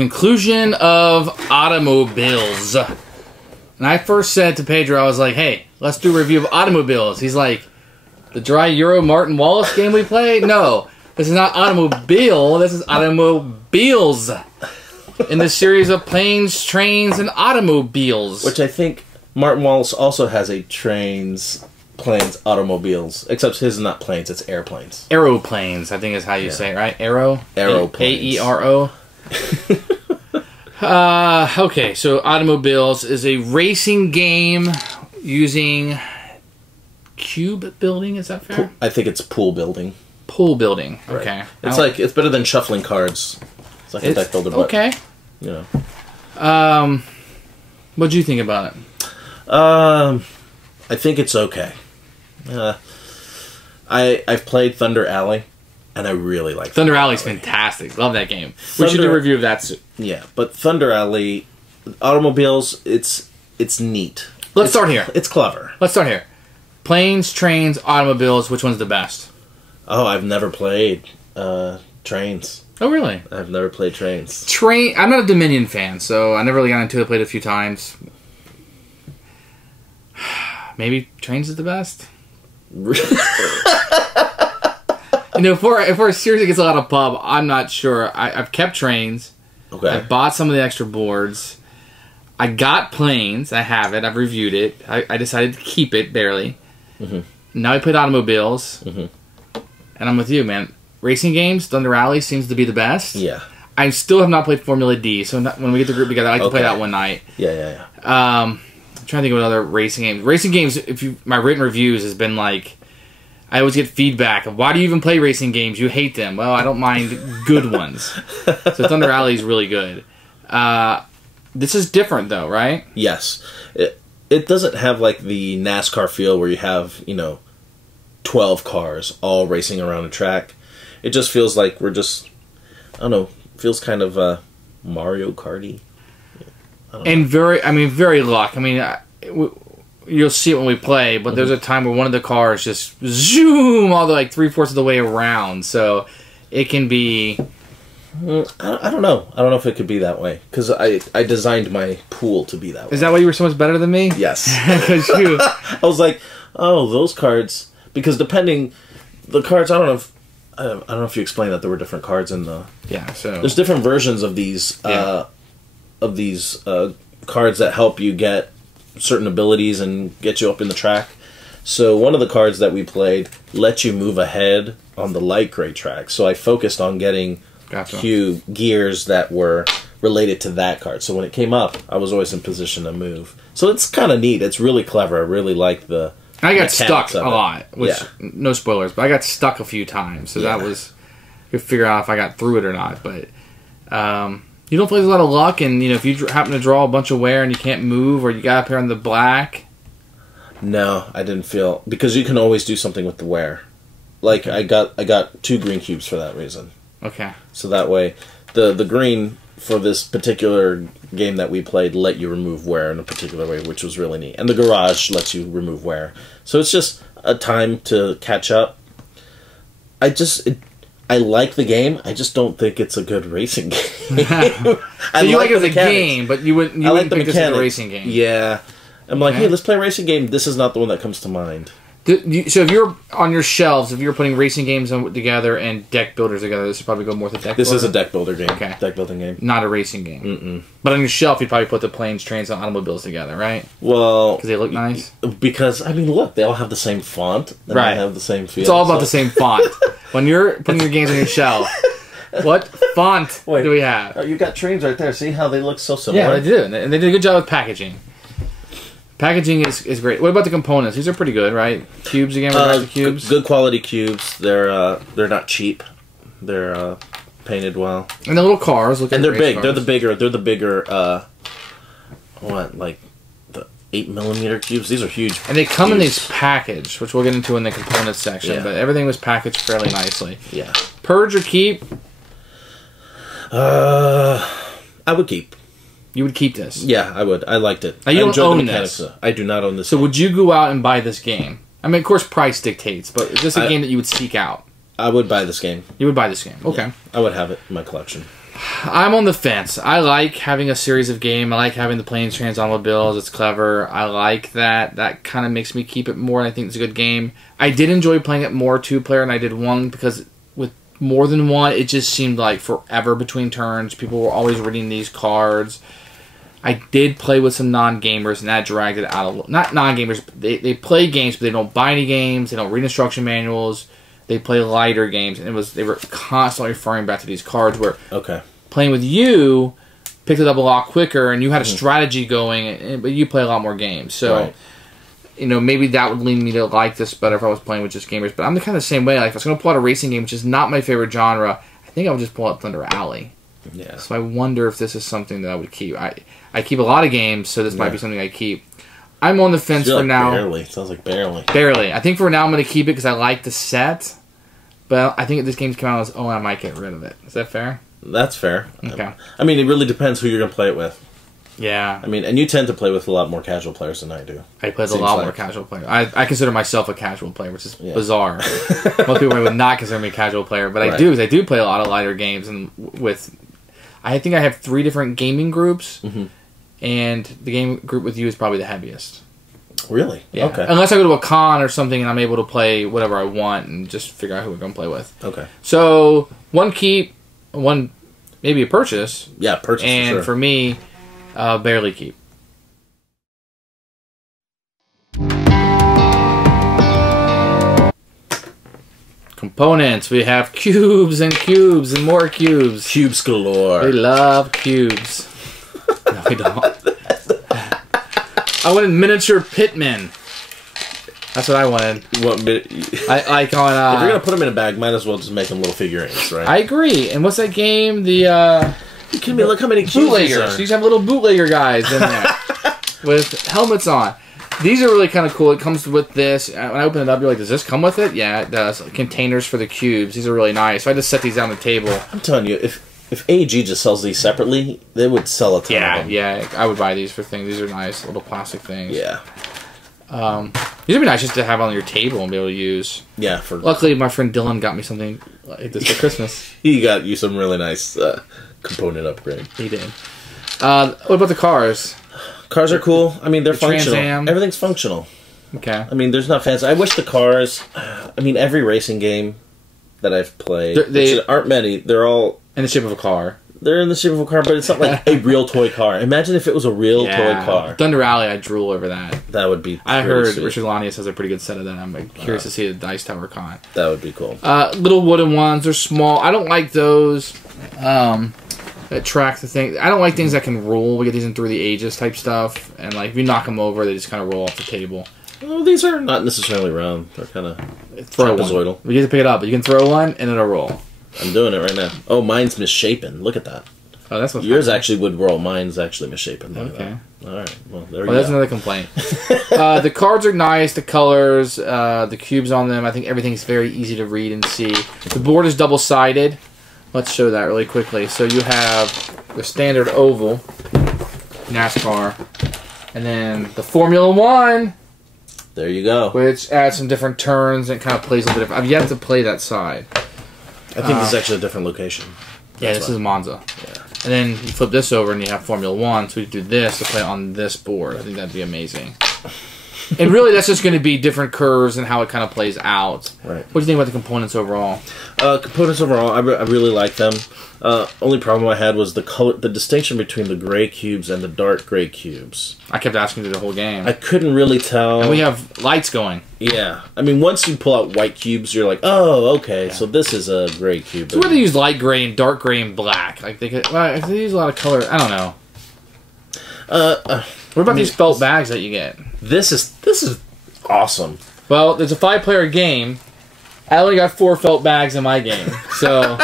conclusion of automobiles. And I first said to Pedro, I was like, hey, let's do a review of automobiles. He's like, the dry Euro Martin Wallace game we played? No, this is not automobile, this is automobiles. In the series of planes, trains, and automobiles. Which I think Martin Wallace also has a trains, planes, automobiles. Except his is not planes, it's airplanes. Aeroplanes, I think is how you say it, right? Aeroplanes. A-E-R-O. Okay, so automobiles is a racing game using cube building, is that fair? I think it's pool building. Pool building, okay. Right. It's better than shuffling cards. It's like a deck builder, but... Okay. You know. What'd you think about it? I think it's okay. I've played Thunder Alley, and I really like Thunder Alley's fantastic. Love that game. We should do a review of that soon. Yeah, but Thunder Alley, automobiles, it's neat. Let's start here. It's clever. Let's start here. Planes, trains, automobiles, which one's the best? Oh, I've never played trains. Oh, really? I've never played trains. I'm not a Dominion fan, so I never really got into it. Played it a few times. Maybe trains is the best. You know, if we're a series that gets a lot of pub, I'm not sure. I've kept trains. Okay. I bought some of the extra boards. I got planes. I have it. I've reviewed it. I decided to keep it, barely. Mm-hmm. Now I played automobiles. Mm-hmm. And I'm with you, man. Racing games, Thunder Rally seems to be the best. Yeah. I still have not played Formula D, so when we get the group together, I like to play that one night. Yeah. I'm trying to think of other racing games. Racing games, my written reviews has been like, I always get feedback of, why do you even play racing games? You hate them. Well, I don't mind good ones. So Thunder Rally is really good. This is different, though, right? Yes. It doesn't have like the NASCAR feel where you have, 12 cars all racing around a track. It just feels like we're just, I don't know, feels kind of Mario Karty. And very luck. I mean, you'll see it when we play, but there's a time where one of the cars just zoom all the like 3/4 of the way around. So it can be. I don't know. I don't know if it could be that way because I designed my pool to be that way. Is that why you were so much better than me? Yes. Because I was like, oh, those cards. Because depending, the cards. I don't know if you explained that there were different cards in the. Yeah. So there's different versions of these. Cards that help you get certain abilities and get you up in the track. So one of the cards that we played let you move ahead on the light gray track. So I focused on getting gears that were related to that card. So when it came up, I was always in position to move. So it's kind of neat. It's really clever. I really like the. I got stuck a lot. Which, no spoilers, but I got stuck a few times. So that was you figure out if I got through it or not. But you don't play with a lot of luck, and if you happen to draw a bunch of wear and you can't move, or you got up here on the black. No, I didn't feel because you can always do something with the wear. Like I got 2 green cubes for that reason. Okay. So that way, the green for this particular game that we played let you remove wear in a particular way, which was really neat. And the garage lets you remove wear. So it's just a time to catch up. I like the game. I just don't think it's a good racing game. So you like it as a game, but you wouldn't pick this as a racing game. Yeah. I'm like, hey, let's play a racing game. This is not the one that comes to mind. So if you're on your shelves, if you're putting racing games together and deck builders together, this would probably go more to deck builder? This is a deck builder game. Okay. Deck building game. Not a racing game. Mm-mm. But on your shelf, you'd probably put the planes, trains, and automobiles together, right? Well... Because they look nice? Because, look, they all have the same font. And right. They have the same feel. It's all about the same font. When you're putting your games on your shelf, what font do we have? Oh, you got trains right there. See how they look so similar? Yeah, they do. And they did a good job with packaging. Packaging is great. What about the components? These are pretty good, right? Cubes again. The cubes. Good quality cubes. They're not cheap. They're painted well. And the little cars. And they're big. Cars. They're the bigger. What, like the 8mm cubes? These are huge. And they come in this package, which we'll get into in the components section. Yeah. But everything was packaged fairly nicely. Yeah. Purge or keep? I would keep. You would keep this? Yeah, I would. I liked it. Now, you don't own this. I do not own this. So would you go out and buy this game? I mean, of course, price dictates, but is this a game that you would seek out? I would buy this game. You would buy this game. Okay. Yeah, I would have it in my collection. I'm on the fence. I like having a series of game. I like having the planes, trains, automobiles. It's clever. I like that. That kind of makes me keep it more, and I think it's a good game. I did enjoy playing it more 2-player, and I did 1 because with more than 1, it just seemed like forever between turns. People were always reading these cards. I did play with some non-gamers, and that dragged it out a little. Not non-gamers. They play games, but they don't buy any games. They don't read instruction manuals. They play lighter games, and they were constantly referring back to these cards where... Okay. Playing with you picked it up a lot quicker, and you had a strategy going, but you play a lot more games. So, maybe that would lead me to like this better if I was playing with just gamers. But I'm the kind of the same way. Like, if I was going to pull out a racing game, which is not my favorite genre, I think I would just pull out Thunder Alley. Yeah. So I wonder if this is something that I would keep. I keep a lot of games, so this might be something I keep. I'm on the fence for now. Barely. Sounds like barely. Barely. I think for now I'm going to keep it because I like the set. But I think if this game's come out, I might get rid of it. Is that fair? That's fair. Okay. I mean, it really depends who you're going to play it with. Yeah. I mean, and you tend to play with a lot more casual players than I do. I play with a lot more casual players. I consider myself a casual player, which is bizarre. Most people would not consider me a casual player, but I do, because I do play a lot of lighter games. And I think I have 3 different gaming groups, and the game group with you is probably the heaviest. Really? Yeah. Okay. Unless I go to a con or something and I'm able to play whatever I want and just figure out who we're going to play with. Okay. So, 1 keep, 1 maybe a purchase. Yeah, purchase. And for me, barely keep. Components. We have cubes and cubes and more cubes. Cubes galore. We love cubes. No, we don't. I wanted miniature pitmen. That's what I wanted. I call it. If you're gonna put them in a bag, might as well just make them little figurines, right? I agree. And what's that game? The you kidding me? Look how many cubes bootleggers. These have little bootlegger guys in there with helmets on. These are really kind of cool. It comes with this. When I open it up, you're like, does this come with it? Yeah, it does. Containers for the cubes. These are really nice. So I just set these on the table. I'm telling you, if AEG just sells these separately, they would sell a ton of them. Yeah, I would buy these for things. These are nice little plastic things. Yeah. These would be nice just to have on your table and be able to use. Yeah. Luckily, my friend Dylan got me something like this for Christmas. He got you some really nice component upgrade. He did. What about the cars? Cars are cool. I mean, they're functional. Trans Am. Everything's functional. Okay. I mean, there's not fancy. I wish the cars... I mean, every racing game that I've played, which aren't many, they're all... in the shape of a car. They're in the shape of a car, but it's not like a real toy car. Imagine if it was a real toy car. Thunder Alley, I drool over that. That would be I heard sweet. Richard Lanius has a pretty good set of that. I'm curious to see the Dice Tower Con. That would be cool. Little wooden ones. They're small. I don't like those that track the thing. I don't like things that can roll. We get these in Through the Ages type stuff. And like if you knock them over, they just kind of roll off the table. Well, these are not necessarily round. They're kind of trapezoidal. You get to pick it up. You can throw one, and it'll roll. I'm doing it right now. Oh, mine's misshapen. Look at that. Oh, that's what's yours actually would roll. Mine's actually misshapen. Okay. All right. Well, there we go. That's another complaint. The cards are nice. The colors, the cubes on them. I think everything's very easy to read and see. The board is double-sided. Let's show that really quickly. So you have the standard oval, NASCAR, and then the Formula One. There you go. Which adds some different turns and kind of plays a little bit different. I've yet to play that side. I think this is actually a different location. Yeah, this is Monza. Yeah. And then you flip this over and you have Formula One, so we do this to play on this board. I think that'd be amazing. And really, that's just going to be different curves and how it kind of plays out. Right. What do you think about the components overall? Components overall, I really like them. Only problem I had was the color, the distinction between the gray cubes and the dark gray cubes. I kept asking through the whole game. I couldn't really tell. And we have lights going. Yeah. I mean, once you pull out white cubes, you're like, oh, okay, so this is a gray cube. So where they use light gray and dark gray and black? Like they use a lot of color. I don't know. What about these felt bags that you get? This is awesome. Well, there's a 5-player game. I only got 4 felt bags in my game, so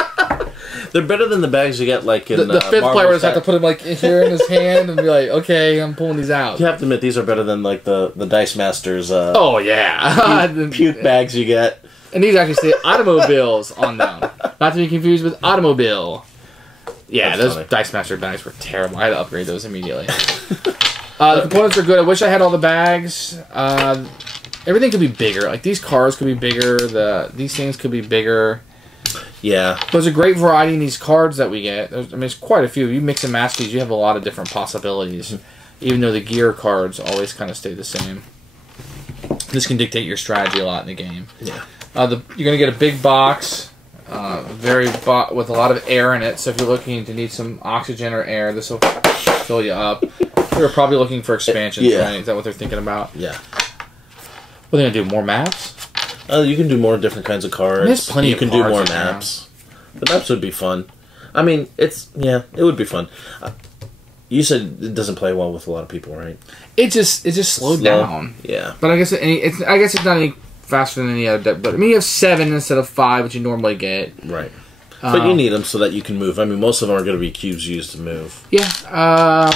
they're better than the bags you get like in the 5th player just have to put them like here in his hand and be like, okay, I'm pulling these out. You have to admit these are better than like the Dice Masters. Oh yeah, puke bags you get. And these actually say automobiles on them, not to be confused with automobile. Yeah, That's those funny. Dice Master bags were terrible. I had to upgrade those immediately. The components are good. I wish I had all the bags. Everything could be bigger. Like these cars could be bigger. These things could be bigger. Yeah. There's a great variety in these cards that we get. There's quite a few. You mix and match these, you have a lot of different possibilities. Even though the gear cards always kind of stay the same. This can dictate your strategy a lot in the game. Yeah. You're going to get a big box, with a lot of air in it. So if you're looking to need some oxygen or air, this will fill you up. They're probably looking for expansions, right? Is that what they're thinking about? Yeah. What are they going to do? More maps? You can do more different kinds of cards. There's plenty of cards. You can do more maps. The maps would be fun. I mean, it would be fun. You said it doesn't play well with a lot of people, right? It just slowed down. Yeah. But I guess it's not any faster than any other deck. But I mean, you have 7 instead of 5, which you normally get. Right. But you need them so that you can move. I mean, most of them are going to be cubes used to move. Yeah.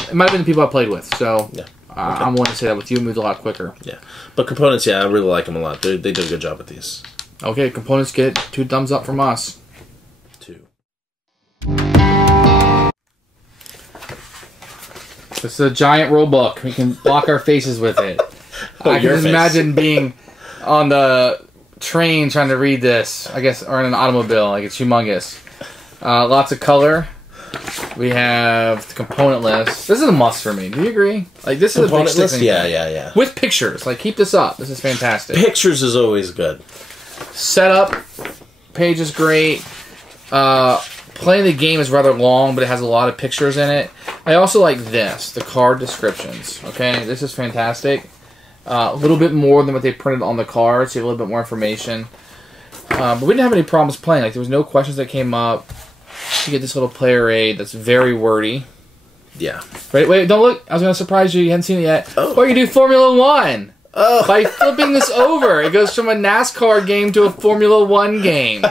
It might have been the people I played with. So yeah. I'm willing to say that with you, it moved a lot quicker. Yeah. But components, I really like them a lot. They did a good job with these. Okay, components get 2 thumbs up from us. 2. This is a giant rule book. We can block our faces with it. I can just imagine being on the train trying to read this, I guess, or in an automobile. Like, it's humongous. Lots of color. We have the component list. This is a must for me. Do you agree? Like, this is component a big list? Yeah. With pictures. Like, keep this up. This is fantastic. Pictures is always good. Setup page is great. Playing the game is rather long, but it has a lot of pictures in it. I also like this, the card descriptions. Okay, this is fantastic. A little bit more than what they printed on the cards, so you have a little bit more information. But we didn't have any problems playing. Like, there was no questions that came up. You get this little player aid that's very wordy. Yeah. Wait, don't look. I was going to surprise you. You hadn't seen it yet. Oh. Or you do Formula 1. Oh. By flipping this over, it goes from a NASCAR game to a Formula 1 game.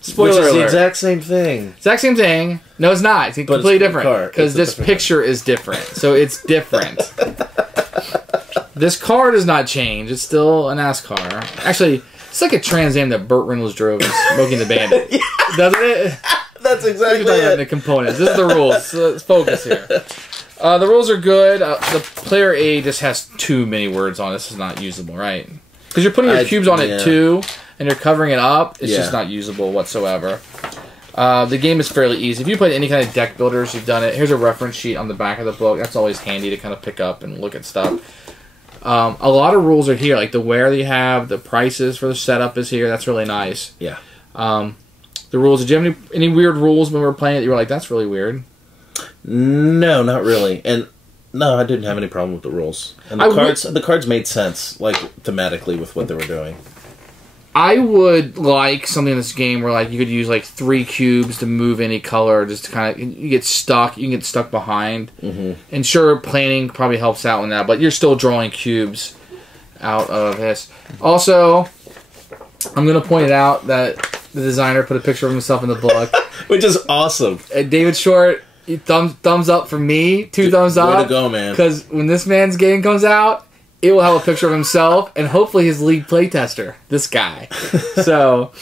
Spoiler Which is alert. the exact same thing. Exact same thing. No, it's not. It's completely different. Because this picture is different. So it's different. This car does not change. It's still a NASCAR. Actually, it's like a Trans Am that Burt Reynolds drove in Smoking the Bandit. Yeah. Doesn't it? That's exactly it. The components. This is the rules. So let's focus here. The rules are good. The player aid just has too many words on it. This is not usable, right? Because you're putting your cubes on it too, and you're covering it up. It's just not usable whatsoever. The game is fairly easy. If you played any kind of deck builders, you've done it. Here's a reference sheet on the back of the book. That's always handy to kind of pick up and look at stuff. A lot of rules are here, like the wear that you have, the prices for the setup is here. That's really nice. Yeah. The rules. Did you have any weird rules when we were playing it? You were like, that's really weird. No, not really. And no, I didn't have any problem with the rules. And the cards made sense, like thematically with what they were doing. I would like something in this game where like you could use like 3 cubes to move any color, just to kind of you get stuck. You can get stuck behind. And sure, planning probably helps out with that, but you're still drawing cubes out of this. Also, I'm going to point it out that the designer put a picture of himself in the book, which is awesome. David Short, thumbs up for me. 2 thumbs up. Way to go, man! Because when this man's game comes out, it will have a picture of himself and hopefully his lead playtester, this guy. So,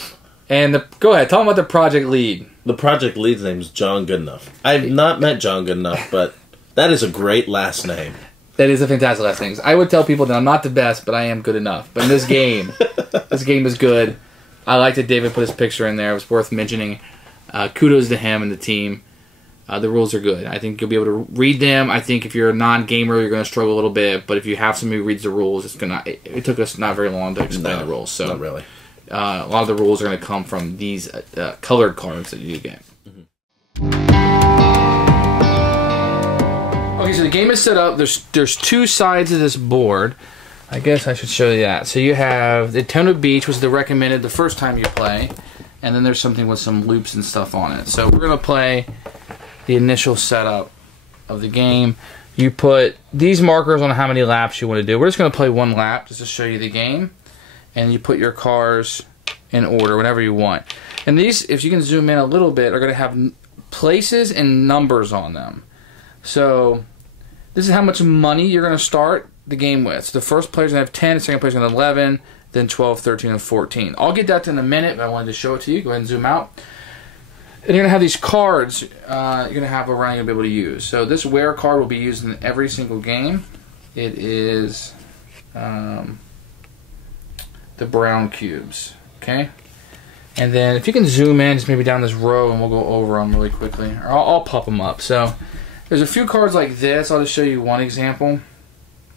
go ahead, tell him about the project lead. The project lead's name is John Goodenough. I've not met John Goodenough, but that is a great last name. That is a fantastic last name. I would tell people that I'm not the best, but I am good enough. But in this game, this game is good. I like that David put his picture in there. It was worth mentioning. Kudos to him and the team. The rules are good. I think you'll be able to read them. I think if you're a non-gamer, you're going to struggle a little bit. But if you have somebody who reads the rules, it took us not very long to explain the rules. So not really. A lot of the rules are going to come from these colored cards that you get. Okay, so the game is set up. There's 2 sides of this board. I guess I should show you that. So you have the Daytona Beach, was the recommended the first time you play. And then there's something with some loops and stuff on it. So we're going to play the initial setup of the game. You put these markers on how many laps you want to do. We're just going to play 1 lap just to show you the game. And you put your cars in order, whatever you want. And these, if you can zoom in a little bit, are going to have places and numbers on them. So this is how much money you're going to start the game with. So the first player's going to have 10, the second player's going to have 11, then 12, 13, and 14. I'll get that in a minute, but I wanted to show it to you. Go ahead and zoom out. And you're going to have these cards you're going to have around you'll be able to use. So this wear card will be used in every single game. It is the brown cubes. Okay? And then if you can zoom in, just maybe down this row, and we'll go over them really quickly. Or I'll pop them up. So there's a few cards like this. I'll just show you one example.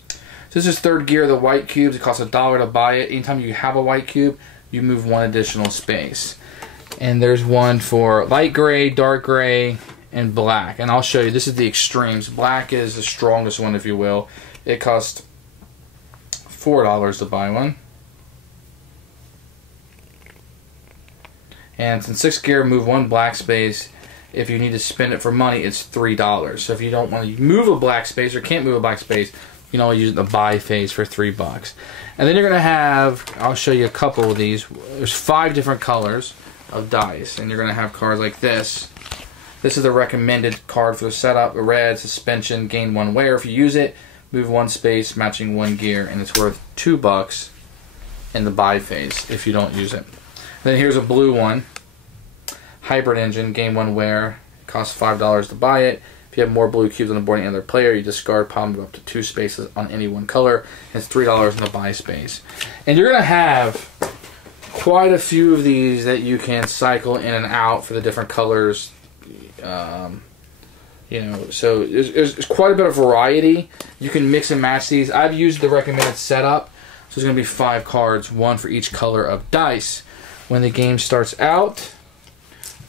So this is third gear, the white cubes. It costs $1 to buy it. Anytime you have a white cube, you move one additional space. And there's one for light gray, dark gray, and black. And I'll show you. This is the extremes. Black is the strongest one, if you will. It costs $4 to buy one. And in sixth gear, move one black space. If you need to spend it for money, it's $3. So if you don't want to move a black space or can't move a black space, you can only use the buy phase for $3. And then you're going to have, I'll show you a couple of these. There's 5 different colors of dice. And you're going to have cards like this. This is the recommended card for the setup. A red, suspension, gain 1 wear. If you use it, move 1 space, matching 1 gear. And it's worth $2 in the buy phase if you don't use it. Then here's a blue one, hybrid engine, gain 1 wear, costs $5 to buy it. If you have more blue cubes on the board than any other player, you discard, pile them up to 2 spaces on any one color. It's $3 in the buy space. And you're going to have quite a few of these that you can cycle in and out for the different colors. You know, so there's quite a bit of variety. You can mix and match these. I've used the recommended setup, so there's going to be 5 cards, 1 for each color of dice. When the game starts out,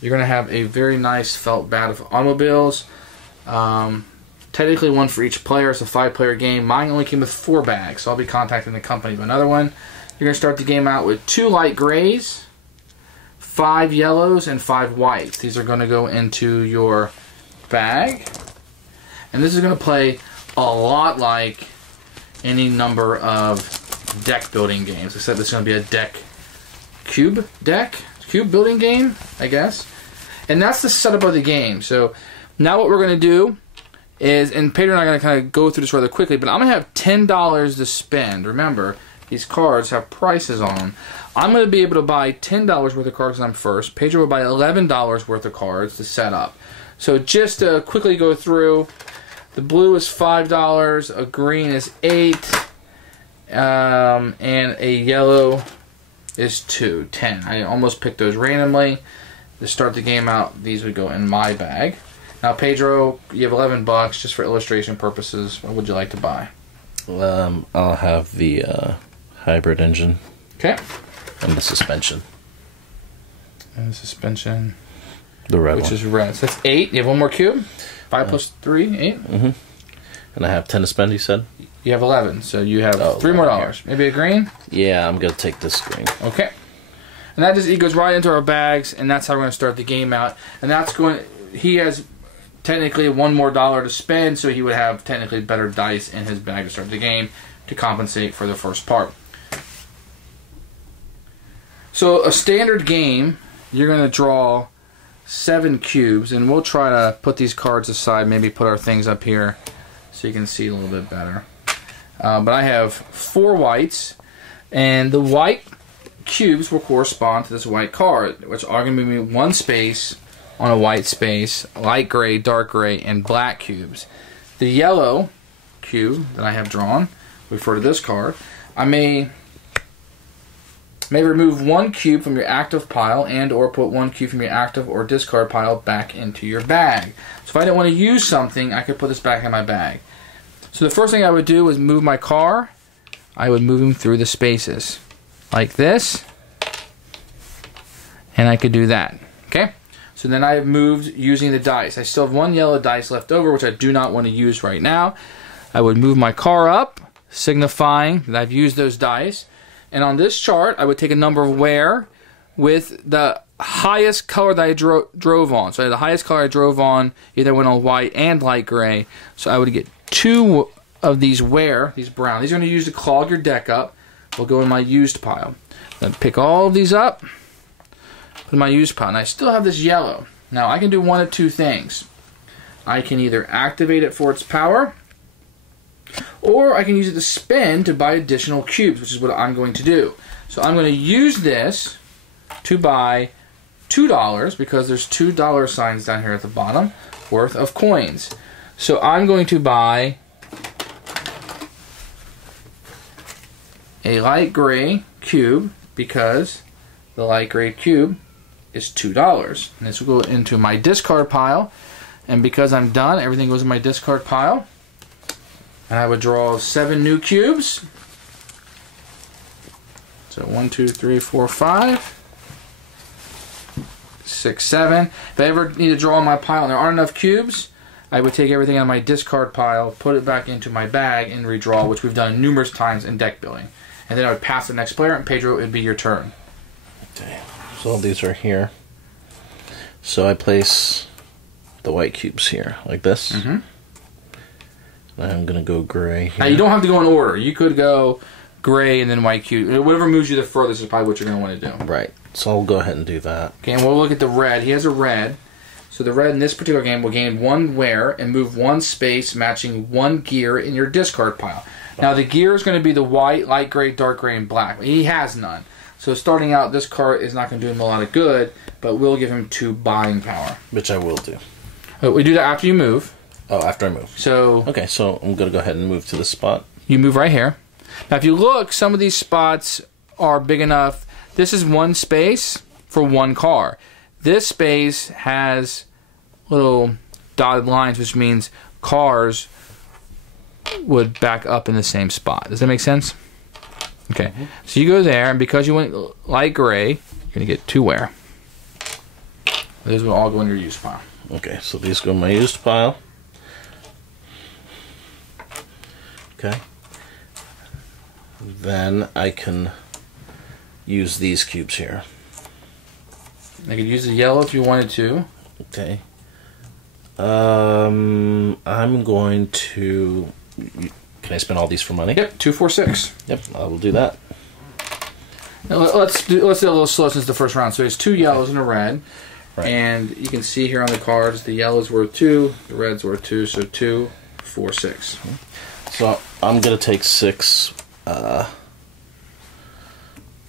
you're going to have a very nice felt bat of automobiles. Technically 1 for each player. It's a 5-player game. Mine only came with 4 bags, so I'll be contacting the company with another one. You're going to start the game out with 2 light grays, 5 yellows, and 5 whites. These are going to go into your bag. And this is going to play a lot like any number of deck building games, except it's going to be a cube building game, I guess. And that's the setup of the game. So now what we're going to do is, and Pedro and I are going to kind of go through this rather quickly, but I'm going to have $10 to spend. Remember, these cards have prices on them. I'm going to be able to buy $10 worth of cards when I'm first. Pedro will buy $11 worth of cards to set up. So just to quickly go through, the blue is $5, a green is $8, and a yellow is $10. I almost picked those randomly. To start the game out, these would go in my bag. Now, Pedro, you have $11 just for illustration purposes. What would you like to buy? I'll have the hybrid engine. Okay. And the suspension. And the suspension. The red which one. Is red. So that's 8. You have 1 more cube? 5 plus 3, 8? Mm-hmm. And I have 10 to spend, you said? You have 11, so you have 3 more dollars. Maybe a green? Yeah, I'm going to take this green. Okay. And that just, it goes right into our bags, and that's how we're going to start the game out. And that's going, he has technically $1 more to spend, so he would have technically better dice in his bag to start the game to compensate for the first part. So a standard game, you're going to draw 7 cubes, and we'll try to put these cards aside, maybe put our things up here so you can see a little bit better. But I have 4 whites, and the white cubes will correspond to this white card, which are going to be 1 space on a white space, light gray, dark gray, and black cubes. The yellow cube that I have drawn, refer to this card. I may remove 1 cube from your active pile and or put 1 cube from your active or discard pile back into your bag. So if I didn't want to use something, I could put this back in my bag. So the first thing I would do is move my car. I would move him through the spaces like this, and I could do that. Okay, so then I have moved using the dice. I still have 1 yellow dice left over, which I do not want to use right now. I would move my car up, signifying that I've used those dice. And on this chart, I would take a number of wear with the highest color that I drove on. So the highest color I drove on either went on white and light gray. So I would get 2 of these wear, these brown. These are going to use to clog your deck up. Will go in my used pile. Then pick all of these up, put in my used pile. And I still have this yellow. Now I can do one of 2 things. I can either activate it for its power, or I can use it to spend to buy additional cubes, which is what I'm going to do. So I'm going to use this to buy $2, because there's $2 signs down here at the bottom, worth of coins. So I'm going to buy a light gray cube, because the light gray cube is $2. And this will go into my discard pile. And because I'm done, everything goes in my discard pile. And I would draw 7 new cubes. So 1, 2, 3, 4, 5. 6, 7. If I ever need to draw on my pile and there aren't enough cubes, I would take everything out of my discard pile, put it back into my bag, and redraw, which we've done numerous times in deck building. And then I would pass to the next player, and Pedro, it would be your turn. Okay. So all these are here. So I place the white cubes here, like this. Mm-hmm. I'm going to go gray here. Now, you don't have to go in order. You could go gray and then white cube. Whatever moves you the furthest is probably what you're going to want to do. Right. So I'll go ahead and do that. Okay, and we'll look at the red. He has a red. So the red in this particular game will gain 1 wear and move 1 space, matching 1 gear in your discard pile. Now the gear is going to be the white, light gray, dark gray, and black. He has none. So starting out, this card is not going to do him a lot of good, but will give him 2 buying power. Which I will do. But we do that after you move. Oh, after I move. So okay, so I'm going to go ahead and move to this spot. You move right here. Now if you look, some of these spots are big enough. This is 1 space for 1 car. This space has little dotted lines, which means cars would back up in the same spot. Does that make sense? Okay. Mm-hmm. So you go there, and because you went light gray, you're going to get 2 wear. Those will all go in your used pile. Okay, so these go in my used pile. Okay. Then I can use these cubes here. I could use the yellow if you wanted to. Okay. I'm going to... Can I spend all these for money? Yep, 2, 4, 6. Yep, I will do that. Now let's do a little slow since the first round. So there's 2 yellows and a red. Right. And you can see here on the cards, the yellow's worth 2, the red's worth 2, so 2, 4, 6. So I'm going to take 6...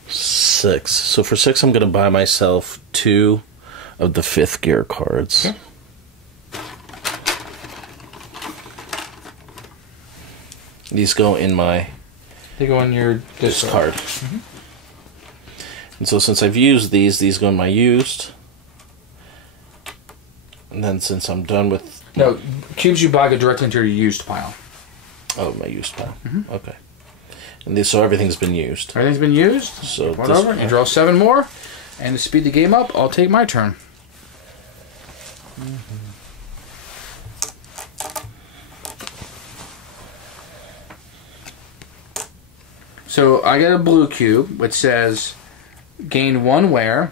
6. So for 6, I'm going to buy myself 2 of the 5th gear cards. Okay. These go in my... They go in your discard. Mm-hmm. And so since I've used these go in my used. And then since I'm done with... No, cubes you buy go directly into your used pile. Oh, my used pile. Mm-hmm. Okay. And this, so everything's been used. Everything's been used. So whatever. You draw 7 more, and to speed the game up, I'll take my turn. Mm-hmm. So I get a blue cube which says gain 1 wear.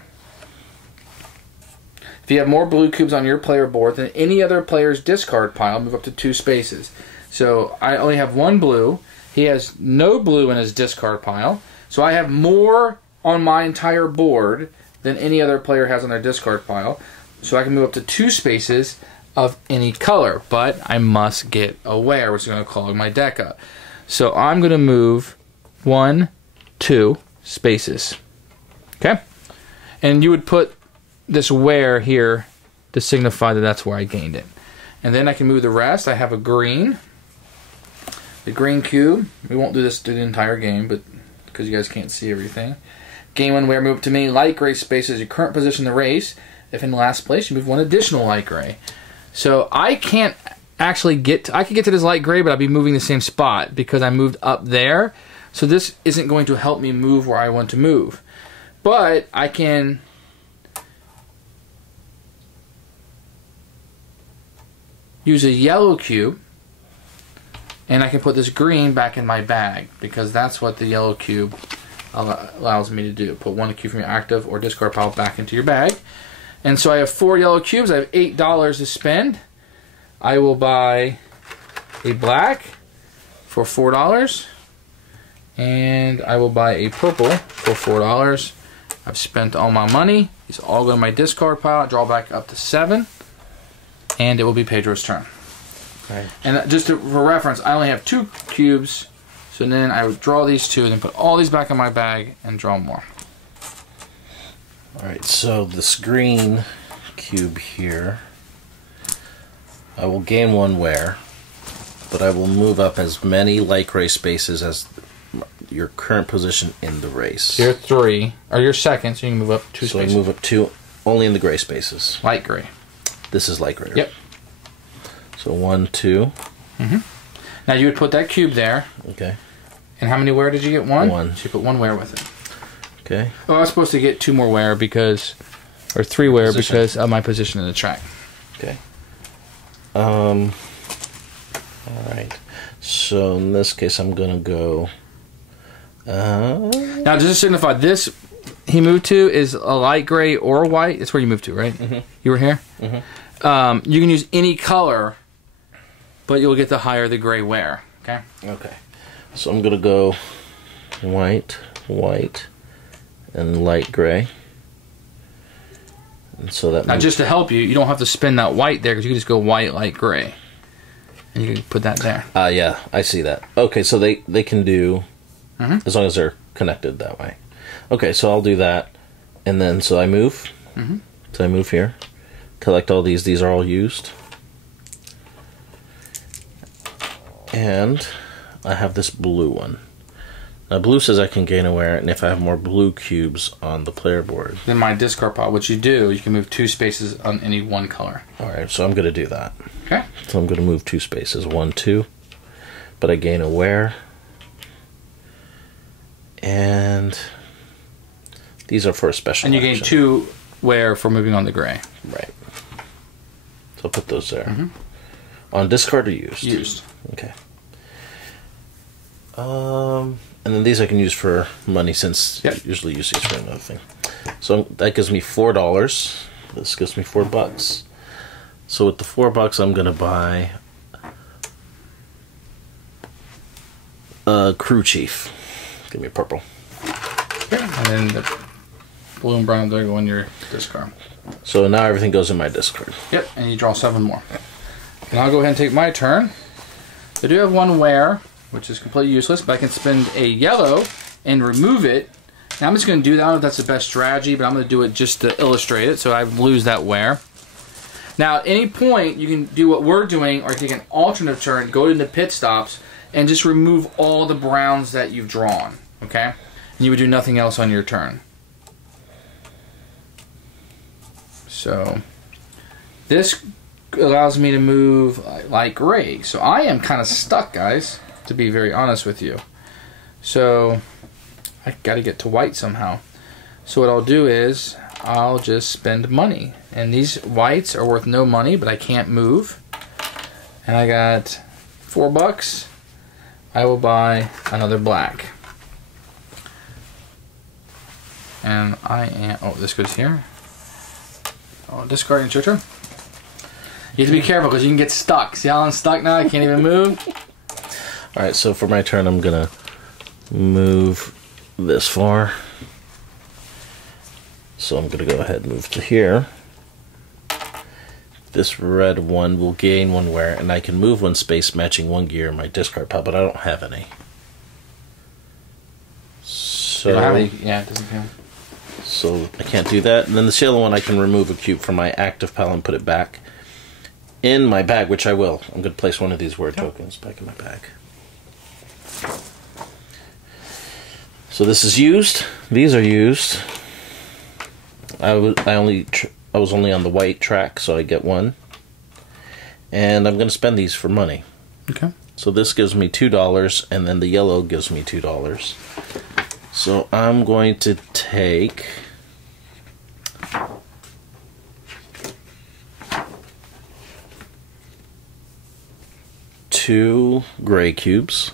If you have more blue cubes on your player board than any other player's discard pile, move up to 2 spaces. So I only have 1 blue. He has no blue in his discard pile. So I have more on my entire board than any other player has on their discard pile. So I can move up to 2 spaces of any color. But I must get a wear, which is going to clog my deck up. So I'm going to move 1, 2 spaces. Okay? And you would put this wear here to signify that that's where I gained it. And then I can move the rest. I have a green. The green cube. We won't do this through the entire game, but because you guys can't see everything. Gain 1 wear, move up to me. Light gray spaces your current position in the race. If in last place, you move 1 additional light gray. So I can't actually get... I could get to this light gray, but I'd be moving the same spot because I moved up there. So this isn't going to help me move where I want to move. But I can use a yellow cube, and I can put this green back in my bag because that's what the yellow cube allows me to do. Put 1 cube from your active or discard pile back into your bag. And so I have 4 yellow cubes. I have $8 to spend. I will buy a black for $4. And I will buy a purple for $4. I've spent all my money. These all go in my discard pile. I draw back up to 7. And it will be Pedro's turn. Right. And just for reference, I only have 2 cubes. So then I would draw these 2 and then put all these back in my bag and draw more. Alright, so this green cube here, I will gain 1 wear, but I will move up as many light gray spaces as your current position in the race. So you're 3, or you're 2nd, so you can move up 2 so spaces. I move up 2 Only in the gray spaces. Light gray. This is light gray. Yep. So 1, 2. Now you would put that cube there. Okay. And how many wear did you get? 1? 1. So you put 1 wear with it. Okay. Oh, I was supposed to get 2 more wear because, or 3 wear because of my position in the track. Okay. All right. So in this case, I'm gonna go. Now, just to signify, this he moved to is a light gray or white. It's where you moved to, right? You were here. You can use any color, but you'll get the higher the gray wear. Okay. Okay. So I'm gonna go white, white, and light gray. And so that now, just to help you, you don't have to spin that white there because you can just go white, light, gray, and you can put that there. Yeah, I see that. Okay, so they can do as long as they're connected that way. Okay, so I'll do that, and then so I move. So I move here, collect all these. These are all used, and I have this blue one. Now blue says I can gain a wear, and if I have more blue cubes on the player board. Then my discard pile, which you do, you can move 2 spaces on any one color. Alright, so I'm going to do that. Okay. So I'm going to move 2 spaces, 1, 2. But I gain a wear. And these are for a special And you gain action. 2 wear for moving on the gray. Right. So I'll put those there. On discard or used? Used. Okay. And then these I can use for money since I usually use these for another thing. So that gives me $4. This gives me $4. So with the $4, I'm gonna buy a crew chief. Give me a purple. Okay. And then the blue and brown there go in your discard. So now everything goes in my discard. Yep, and you draw 7 more. And I'll go ahead and take my turn. I do have 1 wear, which is completely useless, but I can spend a yellow and remove it. Now I'm just going to do that. I don't know if that's the best strategy, but I'm going to do it just to illustrate it, so I lose that wear. Now, at any point, you can do what we're doing, or take an alternative turn, go into pit stops, and just remove all the browns that you've drawn, okay? And you would do nothing else on your turn. So, this allows me to move light gray. So I am kind of stuck, guys, to be very honest with you. So I got to get to white somehow. So what I'll do is I'll just spend money. And these whites are worth no money, but I can't move. And I got $4. I will buy another black. And I am, oh, this goes here. Oh, discarding, it's your turn. You have to be careful because you can get stuck. See how I'm stuck now? I can't even move. Alright, so for my turn, I'm gonna move this far. So I'm gonna go ahead and move to here. This red one will gain 1 wear, and I can move 1 space matching 1 gear in my discard pile, but I don't have any. So, You don't have any? Yeah, it doesn't count. So I can't do that. And then this yellow one, I can remove a cube from my active pile and put it back in my bag, which I will. I'm going to place 1 of these word tokens back in my bag. So this is used. These are used. I was only on the white track, so I get 1. And I'm going to spend these for money. Okay. So this gives me $2, and then the yellow gives me $2. So I'm going to take two gray cubes,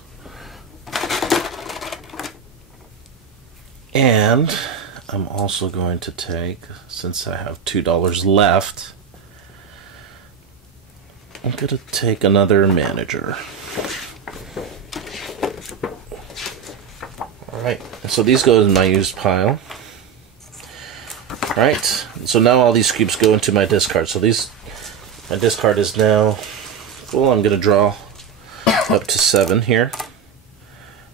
and I'm also going to take, since I have $2 left, I'm going to take another manager. Alright, so these go in my used pile. Alright, so now all these cubes go into my discard. So my discard is now full. I'm going to draw up to 7 here.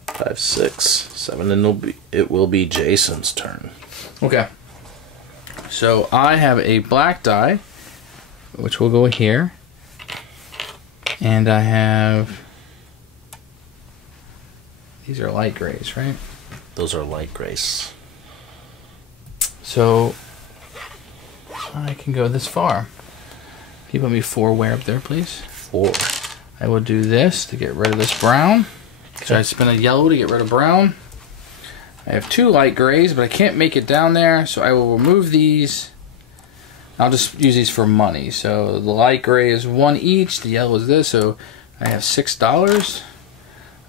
5, 6, 7, and it will be Jason's turn. Okay. So I have a black die, which will go here. And I have... These are light grays, right? Those are light grays. So I can go this far. Can you put me 4 wear up there, please? 4. I will do this to get rid of this brown. Okay. So I spin a yellow to get rid of brown. I have 2 light grays, but I can't make it down there, so I will remove these. I'll just use these for money. So the light gray is 1 each, the yellow is this, so I have $6.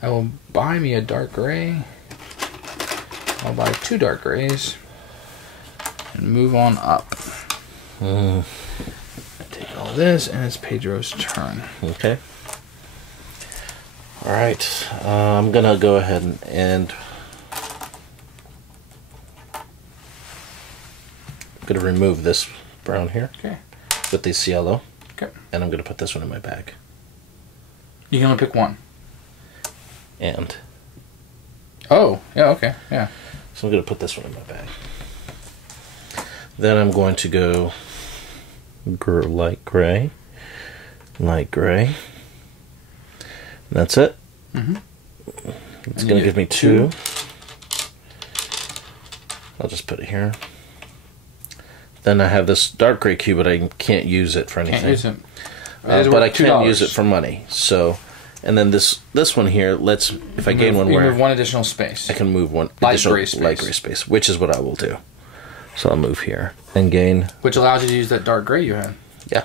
I will buy me a dark gray. I'll buy 2 dark grays and move on up. Take all this, and it's Pedro's turn. Okay. All right. I'm gonna go ahead and I'm gonna remove this brown here. Okay. With this yellow. Okay. And I'm gonna put this one in my bag. You can only pick one. And. Oh, yeah, okay, yeah. So I'm gonna put this one in my bag. Then I'm going to go light gray. And that's it. It's going to give me 2. I'll just put it here. Then I have this dark gray cube, but I can't use it for anything. Can't use it. But I can use it for money. So, and then this one here lets, if I gain 1 wear, you move 1 additional space. I can move 1 light additional gray space. light gray space, which is what I will do. So I'll move here and gain. Which allows you to use that dark gray you had. Yeah.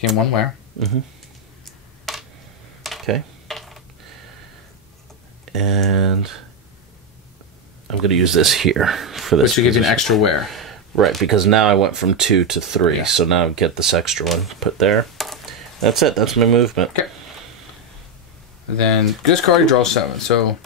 Gain 1 wear. Okay. And I'm going to use this here for this. Which will give you an extra wear. Right, because now I went from 2 to 3, yeah. So now I get this extra one put there. That's it. That's my movement. Okay. And then discard, draw 7. So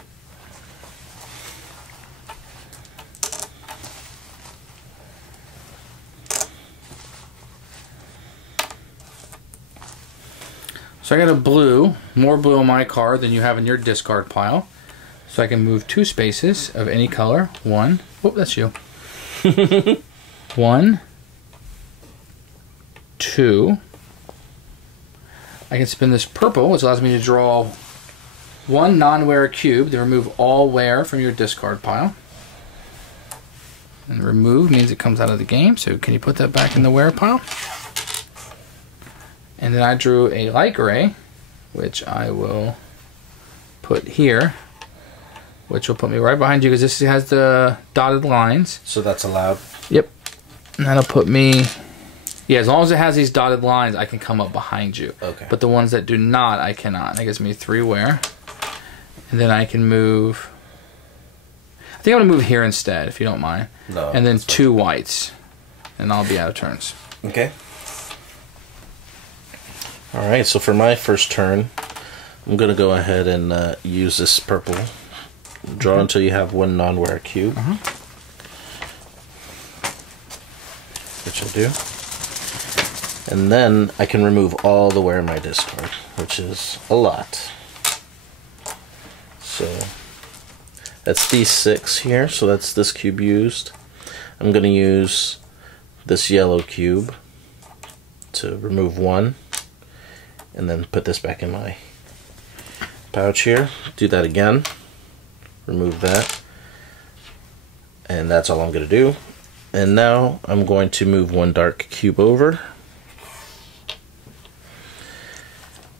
I got a blue, more blue on my card than you have in your discard pile. So I can move 2 spaces of any color. 1. Oh, that's you. 1, 2. I can spin this purple, which allows me to draw 1 non-wear cube to remove all wear from your discard pile. And remove means it comes out of the game, so can you put that back in the wear pile? And then I drew a light gray, which I will put here, which will put me right behind you because this has the dotted lines. So that's allowed? Yep. And that'll put me, yeah, as long as it has these dotted lines, I can come up behind you. Okay. But the ones that do not, I cannot. That gives me 3 wear. And then I can move, I think I'm going to move here instead, if you don't mind. No. And then 2 whites. And I'll be out of turns. Okay. Alright, so for my first turn, I'm going to go ahead and use this purple. Draw until you have 1 non-wear cube. Which I'll do. And then I can remove all the wear in my discard, which is a lot. So that's these 6 here, so that's this cube used. I'm going to use this yellow cube to remove 1. And then put this back in my pouch here. Do that again. Remove that. And that's all I'm going to do. And now I'm going to move 1 dark cube over.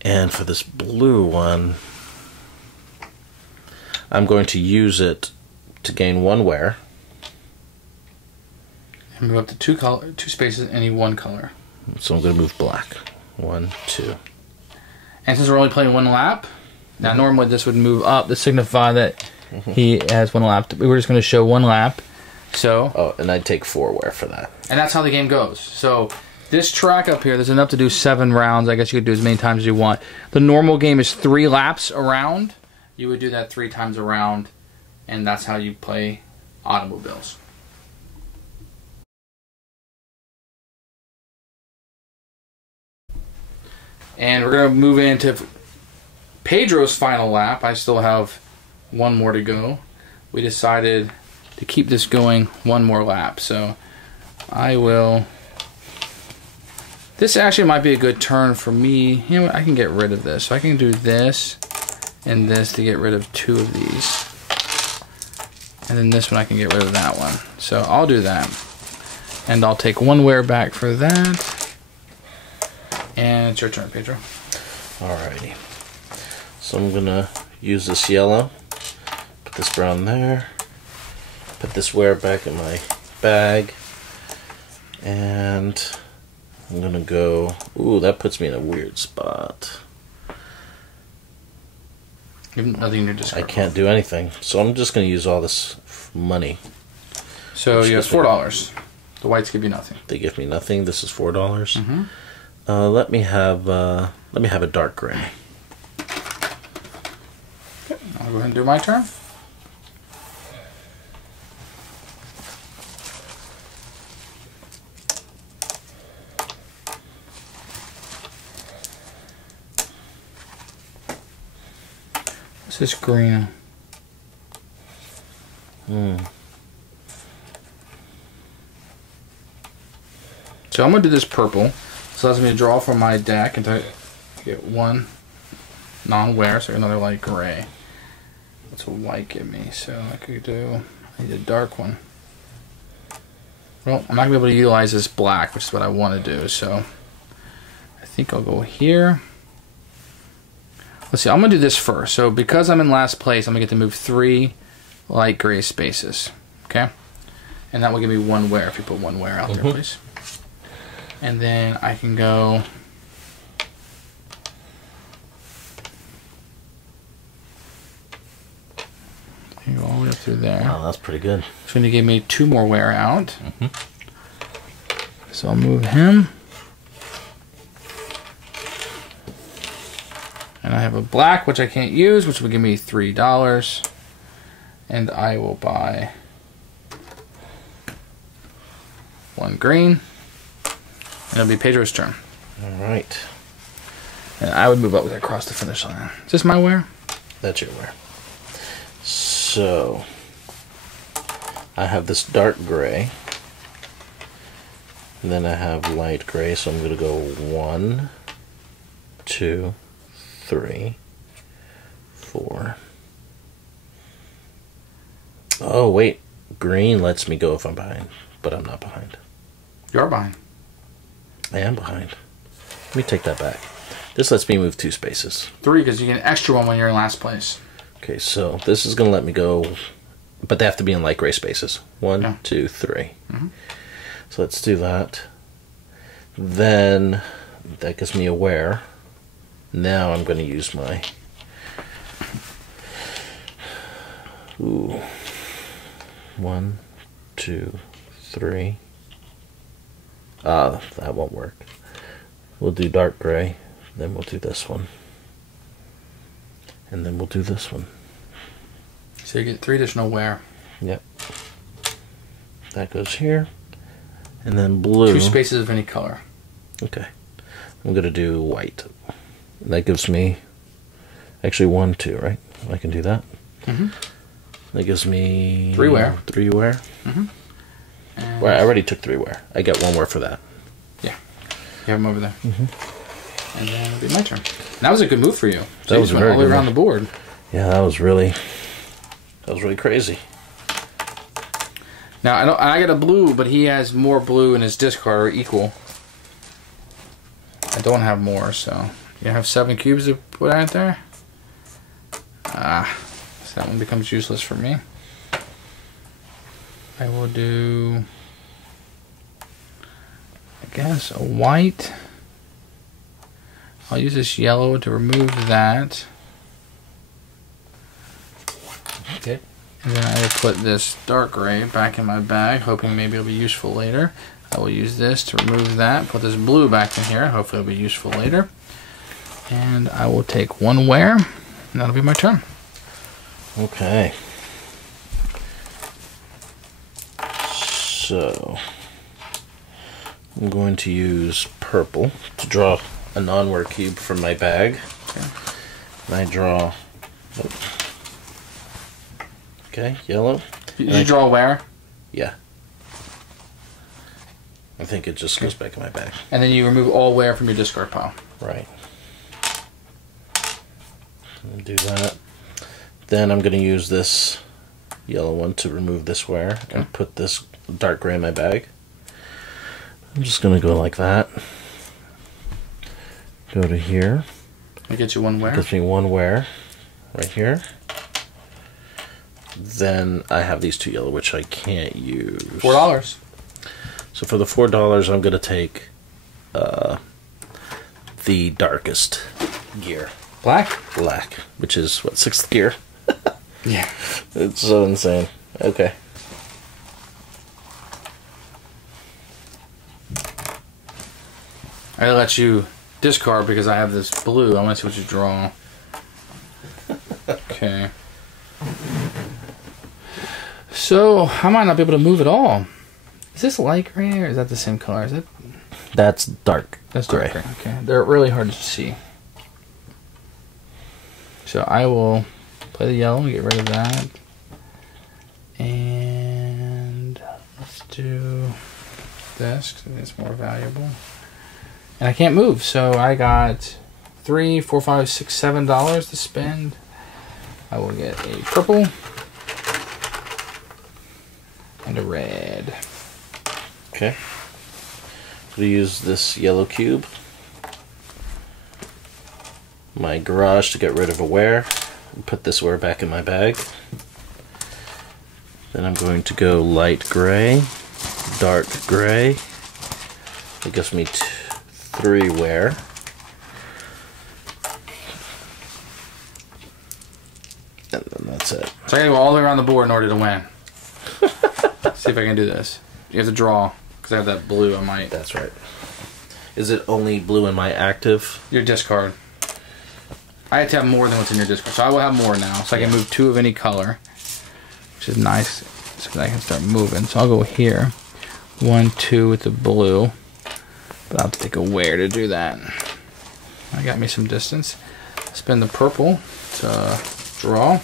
And for this blue one, I'm going to use it to gain 1 wear. And move up to 2 spaces, any 1 color. So I'm going to move black. 1, 2. And since we're only playing 1 lap, now normally this would move up to signify that he has 1 lap. We were just going to show 1 lap. So. Oh, and I'd take 4 wear for that. And that's how the game goes. So this track up here, there's enough to do 7 rounds. I guess you could do as many times as you want. The normal game is 3 laps around. You would do that 3 times around, and that's how you play automobiles. And we're going to move into Pedro's final lap. I still have 1 more to go. We decided to keep this going 1 more lap. So I will... This actually might be a good turn for me. You know what? I can get rid of this. So I can do this and this to get rid of 2 of these. And then this one I can get rid of that one. So I'll do that. And I'll take 1 wear back for that. And it's your turn, Pedro. Alrighty. So I'm gonna use this yellow, put this brown there, put this wear back in my bag, and I'm gonna go. Ooh, that puts me in a weird spot. You have nothing in your discard. I can't do anything, so I'm just gonna use all this money. So you have $4. The whites give you nothing. They give me nothing. This is $4. Let me have a dark gray. Okay, I'll go ahead and do my turn. What's this green? So I'm going to do this purple. This allows me to draw from my deck and to get 1 non-wear, so another light gray. What's a white give me? So I could do, I need a dark one. Well, I'm not going to be able to utilize this black, which is what I want to do, so I think I'll go here. Let's see, I'm going to do this first. So because I'm in last place, I'm going to get to move 3 light gray spaces, okay? And that will give me 1 wear if you put 1 wear out there, please. And then I can go all the way up through there. Wow, that's pretty good. It's going to give me 2 more wear out. So I'll move him. And I have a black, which I can't use, which will give me $3. And I will buy 1 green. And it'll be Pedro's turn. Alright. And I would move up across the finish line. Is this my wear? That's your wear. So, I have this dark gray. And then I have light gray, so I'm going to go 1, 2, 3, 4. Oh, wait. Green lets me go if I'm behind, but I'm not behind. You are behind. I am behind. Let me take that back. This lets me move 2 spaces. 3, because you get an extra 1 when you're in last place. Okay, so this is going to let me go, but they have to be in light gray spaces. 1, 2, 3. So let's do that. Then that gives me a wear. Now I'm going to use my... Ooh. 1, 2, 3. That won't work. We'll do dark gray, then we'll do this one. And then we'll do this one. So you get 3 additional wear. Yep. That goes here. And then blue. 2 spaces of any color. Okay. I'm going to do white. That gives me... Actually 1, 2, right? I can do that. That gives me... 3 wear. 3 wear. Well, I already took 3 wear. I got 1 wear for that. Yeah. You have them over there. And then it'll be my turn. That was a good move for you. So that was you very went all the way good around move. the board. Yeah, that was really crazy. Now I got a blue, but he has more blue in his discard or equal. I don't have more, so you have 7 cubes to put out there. So that one becomes useless for me. I will do, I guess, a white. I'll use this yellow to remove that. Okay. And then I will put this dark gray back in my bag, hoping maybe it'll be useful later. I will use this to remove that, put this blue back in here, hopefully it'll be useful later. And I will take 1 wear, and that'll be my turn. Okay. So, I'm going to use purple to draw a non-wear cube from my bag. Okay. And I draw... Oh. Okay, yellow. Did you draw where? Yeah. I think it just goes back in my bag. And then you remove all wear from your discard pile. Right. I'll do that. Then I'm going to use this yellow one to remove this wear and put this dark gray in my bag. I'm just going to go like that. Go to here. I get you one wear. Gives me one wear right here. Then I have these 2 yellow, which I can't use. $4. So for the $4, I'm going to take the darkest gear. Black? Black, which is, what, 6th gear? Yeah. It's so insane. Okay. I let you discard because I have this blue. I want to see what you draw. Okay. So, I might not be able to move at all. Is this light gray or is that the same color? Is it? That's dark. That's dark gray. Okay. They're really hard to see. So I will play the yellow and get rid of that. And let's do this because it's more valuable. And I can't move, so I got $3, $4, $5, $6, $7 to spend. I will get a purple and a red. Okay. I'm going to use this yellow cube. My garage to get rid of a wear. And put this wear back in my bag. Then I'm going to go light gray, dark gray. It gives me 3 wear. And then that's it. So I gotta go all the way around the board in order to win. See if I can do this. You have to draw, because I have that blue on my... That's right. Is it only blue in my active? Your discard. I have to have more than what's in your discard. So I will have more now. So I can move 2 of any color, which is nice. So I can start moving. So I'll go here. 1, 2 with the blue. But I'll have to take a wear to do that. I got me some distance. Spend the purple to draw.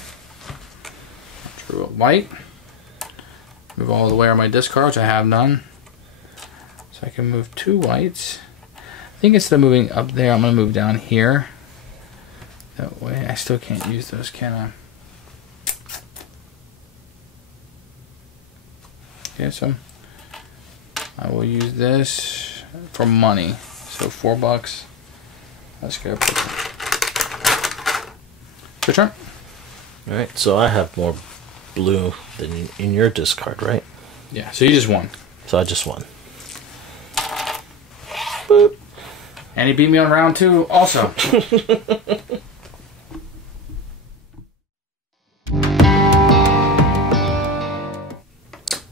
Drew a white. Move all the way on my discard, which I have none. So I can move 2 whites. I think instead of moving up there, I'm going to move down here. That way, I still can't use those, can I? Okay, so I will use this for money. So $4. Let's go. Your turn. Alright, so I have more blue than in your discard, right? Yeah, so you just won. So I just won. Boop. And he beat me on round 2 also.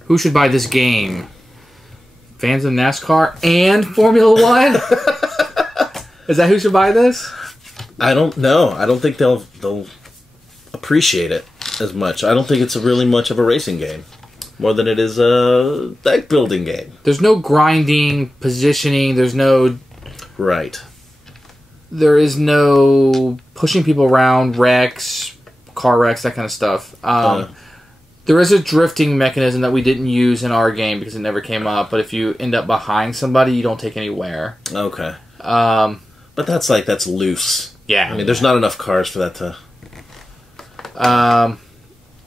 Who should buy this game? Fans of NASCAR and Formula One? Is that who should buy this? I don't know. I don't think they'll appreciate it as much. I don't think it's really much of a racing game, more than it is a deck building game. There's no grinding, positioning. There's no... Right. There is no pushing people around, wrecks, car wrecks, that kind of stuff. There is a drifting mechanism that we didn't use in our game because it never came up. But if you end up behind somebody, you don't take any wear. Okay. But that's loose. Yeah. I mean, there's not enough cars for that to...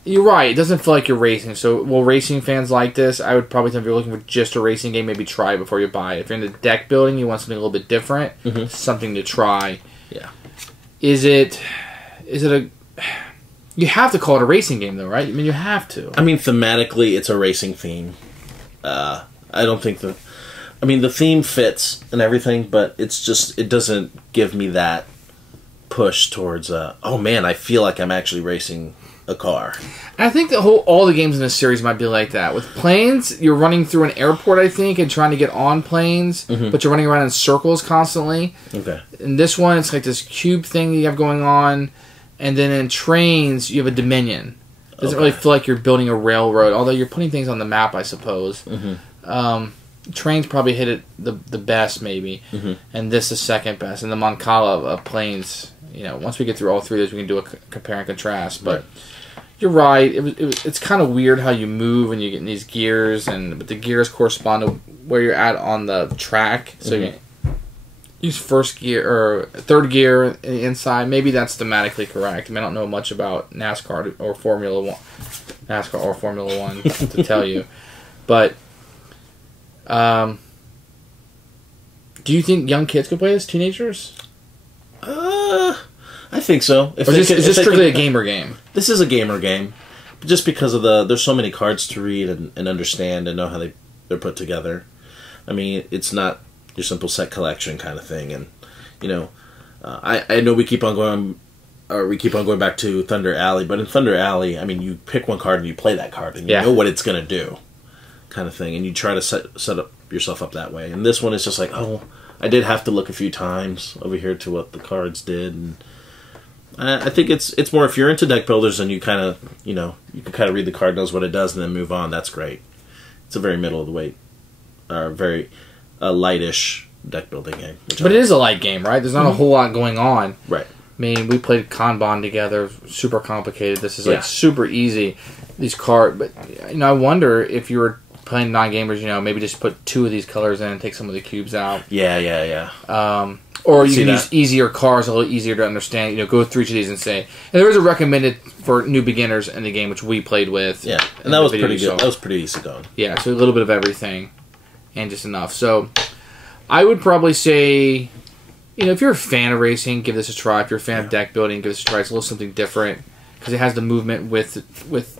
You're right. It doesn't feel like you're racing. So, will racing fans like this? I would probably think if you're looking for just a racing game, maybe try it before you buy it. If you're into deck building, you want something a little bit different, something to try. Yeah. Is it a... You have to call it a racing game, though, right? I mean, you have to. I mean, thematically, it's a racing theme. I don't think the... I mean, the theme fits and everything, but it's just... It doesn't give me that push towards... oh, man, I feel like I'm actually racing a car. I think all the games in this series might be like that. With planes, you're running through an airport, I think, and trying to get on planes, but you're running around in circles constantly. Okay. In this one, it's like this cube thing that you have going on. And then in trains, you have a Dominion. It doesn't really feel like you're building a railroad, although you're putting things on the map, I suppose. Trains probably hit it the best, maybe. And this is second best. And the Moncala planes, once we get through all 3 of those, we can do a compare and contrast. But you're right. It's kind of weird how you move and you get in these gears, but the gears correspond to where you're at on the track. So you use first gear or third gear inside. Maybe that's thematically correct. I mean, I don't know much about NASCAR or Formula One to tell you, but Do you think young kids could play this? Teenagers? I think so. Is this strictly a gamer game? This is a gamer game. Just because of there's so many cards to read and understand and know how they're put together. I mean, it's not your simple set collection kind of thing. And, you know, I know we keep on going back to Thunder Alley, but in Thunder Alley, I mean, you pick one card and you play that card and you know what it's going to do kind of thing. And you try to set up yourself up that way. And this one is just like, oh, I did have to look a few times over here to what the cards did. And I think it's more if you're into deck builders and you kind of, you know, you can kind of read the card, knows what it does, and then move on. That's great. It's a very middle of the weight, very lightish deck building game. But it is a light game, right? There's not a whole lot going on. Right. I mean, we played Kanban together, super complicated. This is like super easy. These cards, but you know, I wonder if you were playing non-gamers, you know, maybe just put 2 of these colors in and take some of the cubes out. Yeah. Or you can use easier cards, a little easier to understand. You know, go through each of these and say. And there was a recommended for new beginners in the game, which we played with. Yeah, and that was pretty good. That was pretty easy going. Yeah, so a little bit of everything, and just enough. So, I would probably say, you know, if you're a fan of racing, give this a try. If you're a fan of deck building, give this a try. It's a little something different because it has the movement with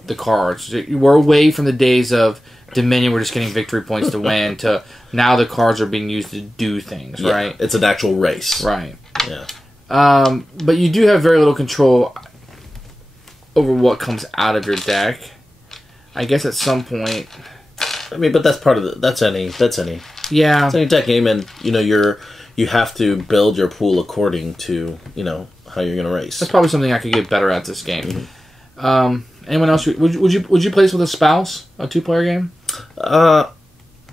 the cards. We're away from the days of Dominion, we're just getting victory points to win, to now the cards are being used to do things, right? It's an actual race. Right. Yeah. But you do have very little control over what comes out of your deck. I guess at some point... I mean, but that's part of that's any. Yeah. It's any deck game, and, you know, you have to build your pool according to, you know, how you're going to race. That's probably something I could get better at this game. Anyone else? Would you play this with a spouse? A 2-player game?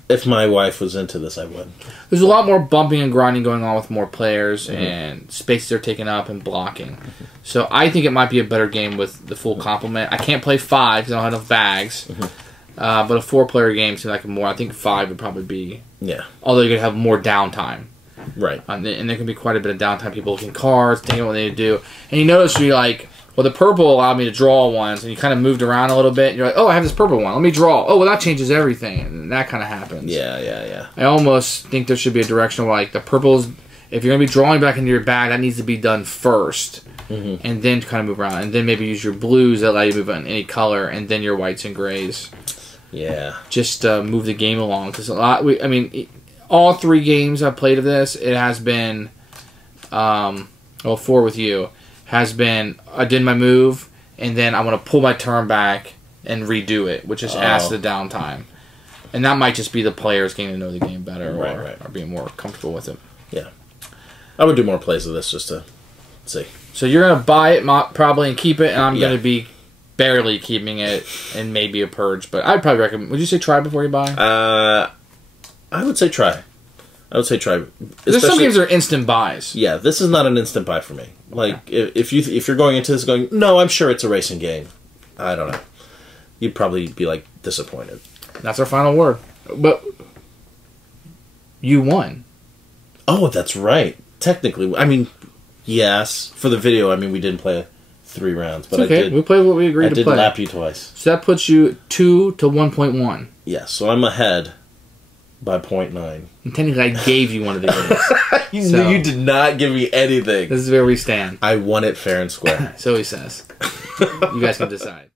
If my wife was into this, I would. There's a lot more bumping and grinding going on with more players, and spaces are taken up and blocking. So I think it might be a better game with the full complement. I can't play 5 because I don't have enough bags. But a 4-player game seems like more. I think 5 would probably be. Yeah. Although you could have more downtime. Right. And there can be quite a bit of downtime. People looking cards, thinking what they need to do. And you notice you're like, well, the purple allowed me to draw ones, and you kind of moved around a little bit. And you're like, oh, I have this purple one. Let me draw. Oh, well, that changes everything. And that kind of happens. Yeah. I almost think there should be a direction where, like, the purples, if you're going to be drawing back into your bag, that needs to be done first. And then kind of move around. And then maybe use your blues that allow you to move on any color, and then your whites and grays. Yeah. Just move the game along. Because all 3 games I've played of this, it has been, 4 with you, has been, I did my move, and then I want to pull my turn back and redo it, which just adds to the downtime. And that might just be the players getting to know the game better or being more comfortable with it. Yeah. I would do more plays of this just to see. So you're going to buy it probably and keep it, and I'm going to be barely keeping it and maybe a Purge. But I'd probably recommend... Would you say try before you buy? I would say try. There's some games that are instant buys. Yeah, this is not an instant buy for me. Like, if you're going into this going, no, I'm sure it's a racing game. I don't know. You'd probably be, like, disappointed. That's our final word. But you won. Oh, that's right. Technically, I mean, yes. For the video, I mean, we didn't play 3 rounds. But it's okay. We played what we agreed to play. I did lap you twice. So that puts you 2 to 1.1. Yeah, so I'm ahead by 0.9. And technically, I gave you one of the games. You did not give me anything. This is where we stand. I won it fair and square. So he says. You guys can decide.